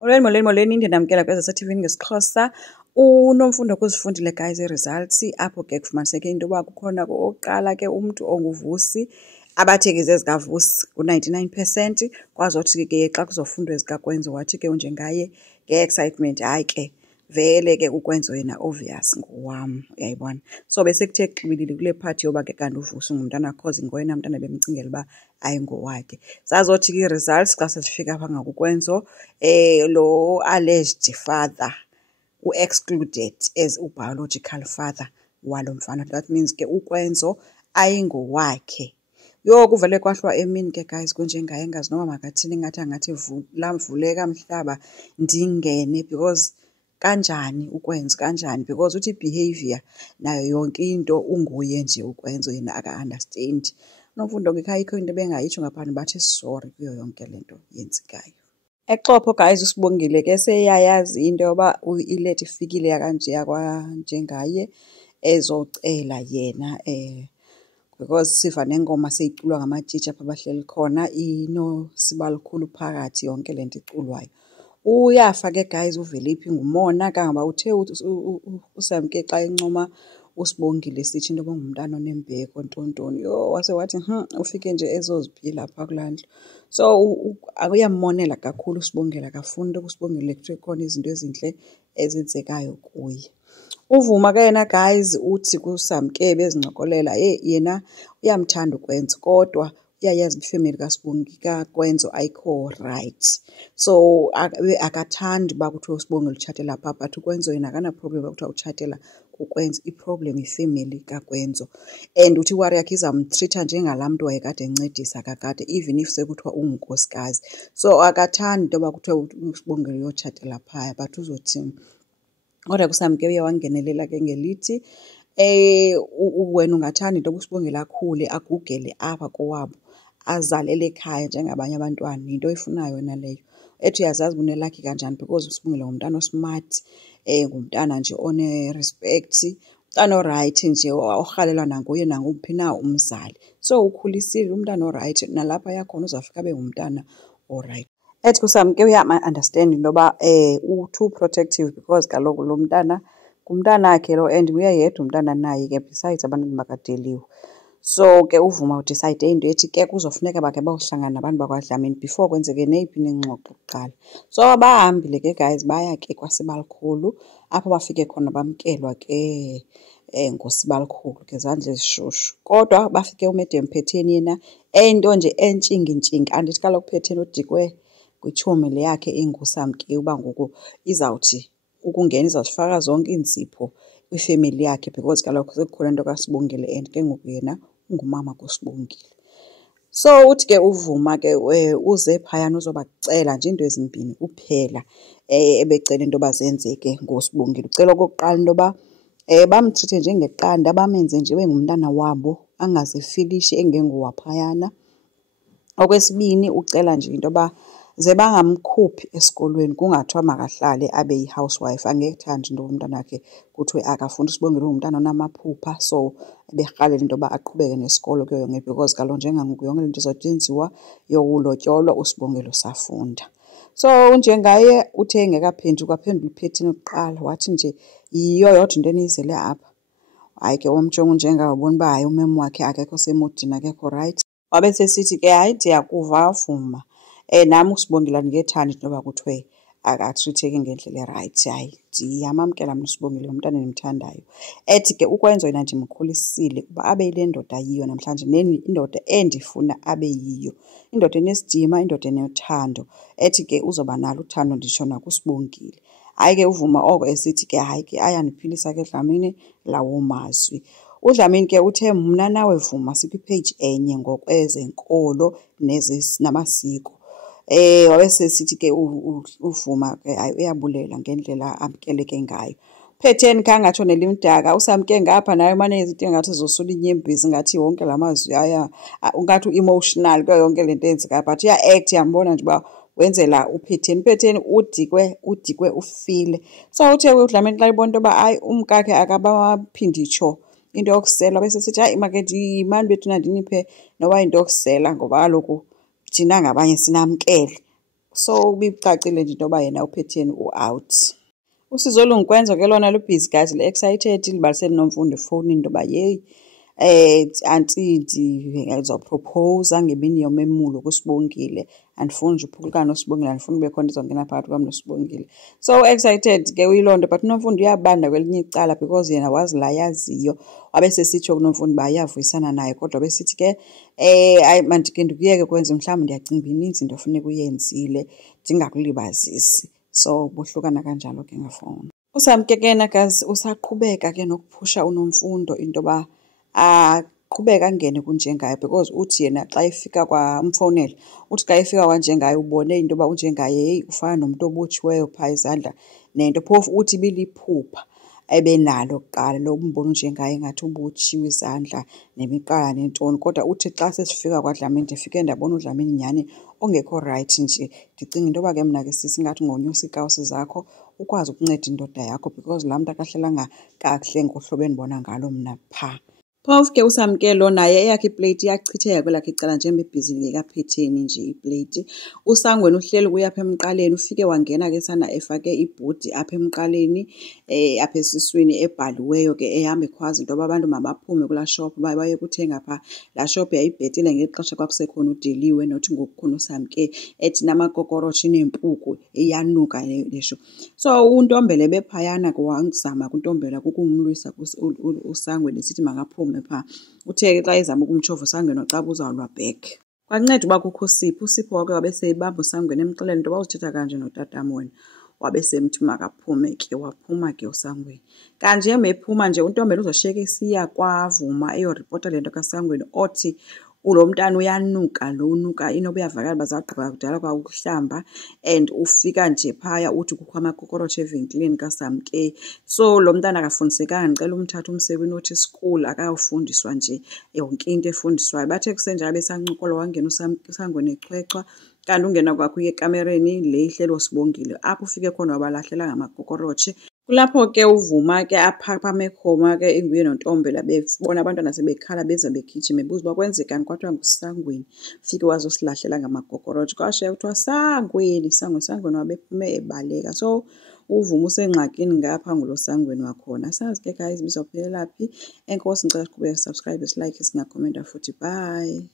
Molweni ndinamkela kwezaseTV ngesiXhosa. UNomfundo kuzifundile guys ii-results apho ke kufumaniseke into yoba kukhona okokuqala ke umntu onguvusi abathe ke zezikavusi ku-99%. Kwazothi ke xa kuzofundwa ezikakwenzo wathi ke unjengaye nge-excitement hayi ke vele ke ukwenzo yena obvious ngowam, uyayibona. So besekuthe xibilili kule part yoba ke kanti uvusi ngumntana cause ngoyena mntana bemcingela uba ayingowakhe. Zazothi ke ii-results xa sezifika apha ngakukwenzo lo alleged father u-excluded as u-biological father walo mfana. That means ke ukwenzo ayingowakhe. Yho, kuvele kwahlwa emini ke guys kunjengaye engazi noba makathini ngathi lamvuleka mhlaba ndingene because kanjani ukwenzo kanjani, because uthi behavior nayo yonke into unguye nje ukwenzo yena aka-understand. Nomfundo ke ayikho into ebengayitsho ngaphandle bathi sorry kuyo yonke le nto yenzekayo. Exopho guys uSibongile ke seyayazi into yoba ilethi ifikile yakanjeya kwanjengaye ezocela yena because siva nengoma seyiculwa ngamatshitshi apha abahleli khona inosiba lukhulu phakathi yonke le nto iculwayo. Uyafa ke guys uVeliphi ngumona kangaba uthe uSamke xa encoma uSibongile sitsho into yoba ngumntana onembeko ntontoni. Yho, wase wathi ufike nje ezoziphila apha kulaa ndlu. So uyamonela kakhulu uSibongile, akafuni into kuSibongile kuthiwe khona izinto ezintle ezenzekayo kuye. Uvuma ke yena guys uthi kuSamke bezincokolela yena uyamthanda ukwenza kodwa uyayazi ifemeli kakwenzo ayikho right. So akathandi uba kuthiwe uSibongile utshatela phaa, but ukwenzo yena akanaproblem uba kuthiwa utshatela kukwenzo. Iproblem yifemeli kakwenzo and uthi iwari yakhe izamtritha njengalaa mntu wayekade encedisa kakade even if sekuthiwa ungunkosikazi. So akathandi into yoba kuthiwe uSibongile uyotshatela phaya, but uzothini. Kodwa kuSamke uye wangenelela ke ngelithi wena ungathanda into yoba uSibongile akhule agugele apha kowabo azalele ekhaya njengabanye abantwana, yinto oyifunayo wena leyo. Ethi uyazazi bunelakhi kanjani because uSibongile ngumntana osmart, ngumntana nje one-respect, umntana orayithi nje orhalelwa nanguye nanguphi na umzali. So ukhulisile umntana orayithi, nalapha yakhona uzawufika abe ngumntana orayithi. Ethi kuSamke uyama-understand into yoba u-too protective because kaloku lo mntana ngumntanakhe lo and nguye yedwa umntana naye ke besides abantwana bakadeliwe. So ke uvuma udicide into ethi ke kuzofuneka bakhe bayohlangana nabantu bakwaDlamini before kwenzeke neyiphi ingxoxo kuqala. So bahambile ke guys baya ke kwaSibalikhulu apho bafike khona bamkelwa ke nguSibalikhulu ngezandla ezishushu. Kodwa bafike uMadam Phetheni yena into nje entshingintshingi, andithi kaloku uPhetheni udikwe kwitshomi le yakhe inguSamke uba ngoku izawuthi ukungena izawuzifaka zonke iinzipho kwifemeli yakhe because kaloku sekukhona into kaSibongile and ke ngoku yena ungumama kuSibongile. So uthi ke uvuma ke uze phayana uzobacela nje into ezimbini kuphela ebecela into yoba zenzeke ngoSibongile. Ucela okokuqala into yoba bamtrithe njengeqanda, bamenze nje bengumntana wabo angazifilishi engengowaphayana. Okwesibini ucela nje into yoba ze bangamkhuphi esikolweni, kungathiwa makahlale abe yi-housewife. Angekuthandi into umntana wakhe kuthiwe akafunda. uSibongile ungumntana onamaphupha, so berhalela into yoba aqhubeke nesikolo kuyo yonke because kaloku njengangoku yonke le nto izawuthi yenziwa yokulotyolwa uSibongile usafunda. So unjengaye uthe engekaphenduki waphendula uPhetheni kuqala wathi nje yiyo yodwa into eniyizele apha. Hayi ke wamjonga unjengaye wabona uba hayi umem wakhe akekho semodini akekho right. Wabe sesithi ke hayi ndiyakuva wavuma. Nami uSibongile andingethandi into yoba kuthiwe akatritheki ngendlela erayithi. Hayi ndiyamamkela mna uSibongile ngumntana endimthandayo. Ethi ke ukwenza yena ndimkhulisile ukuba abe yile ndoda yiyo namhlanje indoda endifuna abe yiyo, indoda enesidima, indoda enothando. Ethi ke uzoba nalo uthando nditsho nakuSibongile. Hayi ke uvuma oko esithi ke hayi ke ayandiphilisa ke Dlamini lawo mazwi. uDlamini ke uthe mna nawe Vuma sikwipage enye ngokwezenkolo namasiko. Wabe sesithi ke uvuma ke hayi uyabulela ngendlela amkeleke ngayo. Phetheni khangatsho nelimdaka uSamke ngapha naye mane izinto ngathi zosula inyembezi ngathi wonke lamazwi aya ungathi u-emotional kuyo yonke le nto yenzekayo, but uya-act yambona nje uba wenzela uPhetheni udikwe ufile. So uthe uDlamini xa ibona into yoba hayi umkakhe akabaphinditsho into yokusela bese sithi hayi make ndimani bethu nandiniphe noba into yokusela ngoba kaloku thina ngabanye sinamkele. So bicacile nje into yoba yena uphetheni u-out. Usizo olungikwenza ke lona lu-busy guys, li-excited libalisele Nomfundo efonini into yoba yeyi anti ngizoprophosa ngemini yomemulo kuSibongile. Andifuni nje uphulukane noSibongile, andifuni kube khona izongena phakathi kwami noSibongile. So excited ke uyiloo nto, but uNomfundo uyabanda kwelinye icala because yena wazi la yaziyo. Wabe sesitsho kuNomfundo uba ayavuyisana naye, kodwa besithi ke hayi mandike ndikuyeke kwenza, mhlawumbe ndiyacinga uba ininzi into ofuneka uyenzile ndingakulibazisi. So bohlukana kanjalo ke ngefowuni. USamke ke guys usaqhubeka ke nokuphusha uNomfundo into yoba aqhubeka angene kunjengaye, because uthi yena xa efika kwamfowunela uthi xa efika kwanjengaye ubone into yoba unjengaye heyi ufana nomuntu obotshiweyo phaa izandla nento, phofu uthi biliphupha ebenalo kuqala lokumbona unjengaye ngathi ubotshiwe izandla nemiqala nentoni. Kodwa uthi xa sesifika kwaDlamini ndifike ndabona uDlamini nyhani ongekho right nje. Ndicinga into yoba ke mna ke sisi ngathi ngonyusa iikawusi zakho ukwazi ukunceda indoda yakho, because laa mntu akahlelanga kakuhle ngohlobo endibona ngalo mna phaa. Phofu ke uSamkelo naye eyakhe ipleyiti iyachitheka kwelakhe icala njengoba ebhizi ngekaphetheni nje ipleyiti. USangweni uhleli kuye apha emqaleni, ufike wangena ke sana efake ibhudi apha emqaleni apha esiswini ebhaliweyo ke ehamba ekhwaza into yoba abantu mabaphume kulaa shop baye kuthenga phaa. Laa shop yayibhetile ngeli xesha kwakusekhona uDeliwe, nothi ngoku khona uSamke, ethi namakokoroshi neempuku iyanuka lesho. So uNtombela bephayana ke wazama kuNtombela kukumlwisa uSangweni esithi makaphume phaa. Uthe xa ezama ukumtshova uSangweni wacaba uzawulwa back. Kwanceda uba kukho uSipho. uSipho wake wabe seyibamba uSangweni emxelele into yoba uzithetha kanje notatam wena. Wabe semthi makaphume ke, waphuma ke uSangweni. Kanje ephuma nje uNtombela uzoshiyeka esiya kwaVuma eyoripota le nto kaSangweni, othi lo mntana uyanuka, lo unuka inoba uyavakala bazawugqiba kudala kwa ukuhlamba, and ufika nje phaya uthi kukho amakokoroshi evenkileni kaSamke. So lo mntana akafundisekanga, ndicela umthatha umse kwi-notice school, akayofundiswa nje yonke into efundiswayo. Bathe kusenjalo besancokola wangena uSangweni echwechwa, kanti ungena kwakho ekamereni le ihleli uSibongile apho ufike khona wabalahlela ngamakokoroshi. Kulapho ke uVuma ke aphakame khoma ke inguye noNtombela bebona abantwana sebekhala beza begijima bebuza uba kwenzekani, kwathiwa nguSangweni. Ufike wazosilahlela ngamakokoroshi, kwashiya kuthiwa Sangweni wabephume ebaleka. So uVuma usengxakini ngapha ngulo Sangweni wakhona. Sazi ke guys bizawuphelela phi. Enkosi, ngicela siqhubeke subscribe, like, singakhomenta futhi. Bye.